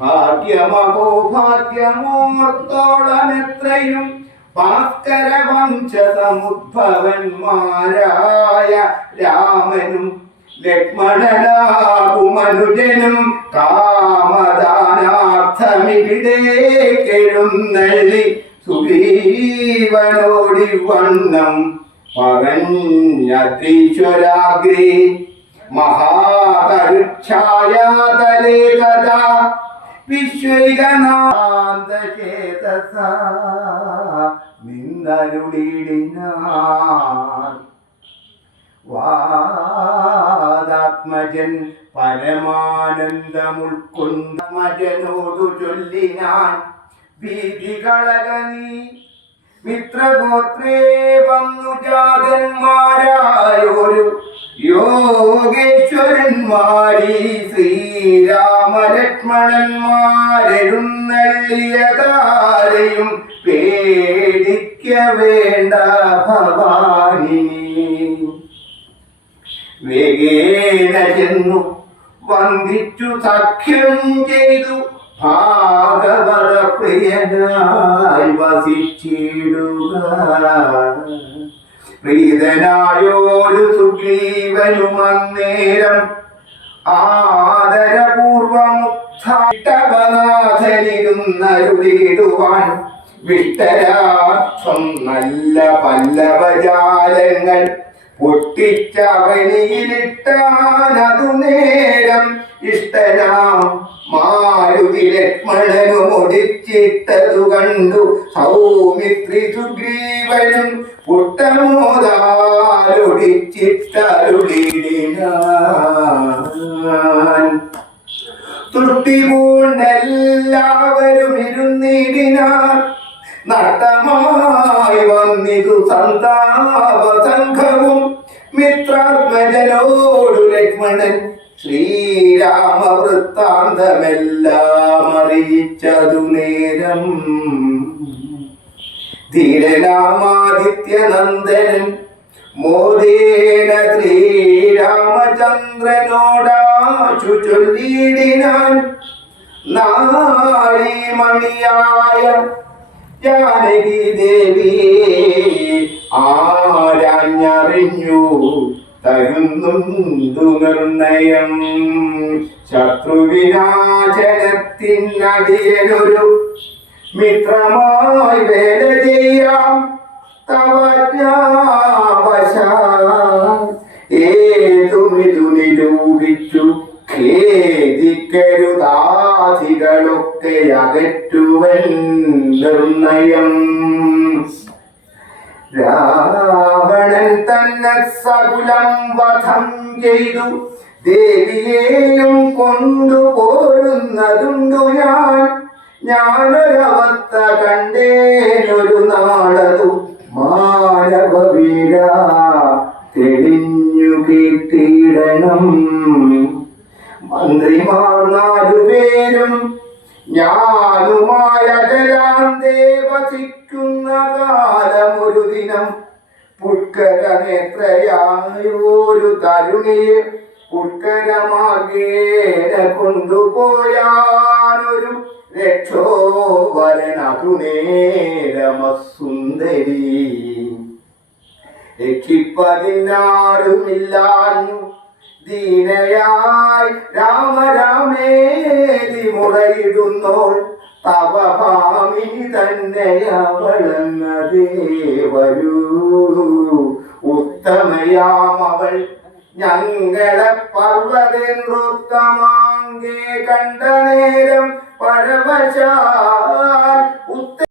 ഭാഗ്യമോ ഭാഗ്യമോർത്തോളമെത്രയും ഭാസ്കര വംശസമുദ്ഭവന്മാരായ രാമനും ലക്ഷ്മണനാകുമനുജനും കാമദാനാർത്ഥമിവിടേക്കെഴുന്നള്ളി സുഗ്രീവനോടി വണ്ണം പറഞ്ഞീശ്വരാഗ്രേ മഹാകരുച്ഛായാതലേ തഥാ വിശ്വൈകനാന്തചേതസ നിന്നരുളിടിനാർ. വാദാത്മജൻ പരമാനന്ദമുൾക്കൊണ്ടാത്മജനോടു ചൊല്ലിനാൻ, ഭീതികളകനീ മിത്രഗോത്രേ വന്നു ജാതന്മാരായൊരു യോഗേശ്വരന്മാരീ ശ്രീരാമലക്ഷ്മണന്മാരെഴുന്നള്ളിയതാരെയും പേടിക്ക വേണ്ട ഭവാനിനി. വേഗേന ചെന്നു വന്ദിച്ചു സഖ്യം ചെയ്തു ഭാഗവത പ്രിയനായി വസിച്ചിടുക. പ്രീതനായോരു സുഗ്രീവനും അന്നേരം ആദരപൂർവമുക്തനാഥനിരുന്നരുളിടുവാൻ വിഷ്ടരാർത്ഥം നല്ല പല്ലവജാലങ്ങൾ പൊട്ടിച്ചവനിയിലിട്ടാനതു നേരം ഇഷ്ടനാം മാരുതി ലക്ഷ്മണനും ഒടിച്ചിട്ടതു കണ്ടു സൗമിത്രി സുഗ്രീവനും പുട്ടമോദാലൊടിച്ചിട്ടരുളിടിനാൻ. തൃപ്തി പൂണ്ടെല്ലാവരും ഇരുന്നിടിനാർ. നഷ്ടമായി വന്നിതു സന്താപ സംഘവും. മിത്രാത്മജനോടു ലക്ഷ്മണൻ ശ്രീരാമവൃത്താന്തമെല്ലാം അറിയിച്ചതു നേരം. ധീരനാമാദിത്യനന്ദനൻ മോദേന ശ്രീരാമചന്ദ്രനോടാശു ചൊല്ലിടിനാൻ, നാളീമണിയായ ജാനകി ദേവിയെ ആരാഞ്ഞറിഞ്ഞു തരുന്നുണ്ടു നിർണയം. ശത്രുവിനാശനത്തിനടിയനൊരു മിത്രമായി വേല ചെയ്യാം. ഏതുമിതു നിരൂപിച്ചു ഖേദിക്കരുതാദികളൊക്കെ അകറ്റുവൻ നിർണയം. രാവണൻ തന്നെ സകുലം വധം ചെയ്തു ദേവിയെയും കൊണ്ടുപോരുന്നതുണ്ടു ഞാനൊരവസ്ഥ കണ്ടേനൊരു നാളതു മാനവവീര തെളിഞ്ഞു കേട്ടിടണം. മന്ത്രിമാർ 4 പേരും ഞാനുമായ അകലാന്തേ വസിക്കുന്ന കാലമൊരു ദിനം പുഷ്കരനേത്രയായൊരു തരുണിയെ പുഷ്കരമാർഗേന കൊണ്ടുപോയാനൊരു രക്ഷോവരനതു നേരമസുന്ദരി. രക്ഷിപ്പതിനാരുമില്ലാഞ്ഞു ദീനയായി രാമരാമേതി മുറയിടുന്നോൾ തവ ഭാമിനി തന്നെയവളെന്നതേ വരൂ. ഉത്തമയാമവൾ ഞങ്ങളെ പർവ്വതേന്ദ്രോത്തമാങ്കേ കണ്ട നേരം പരവശാൽ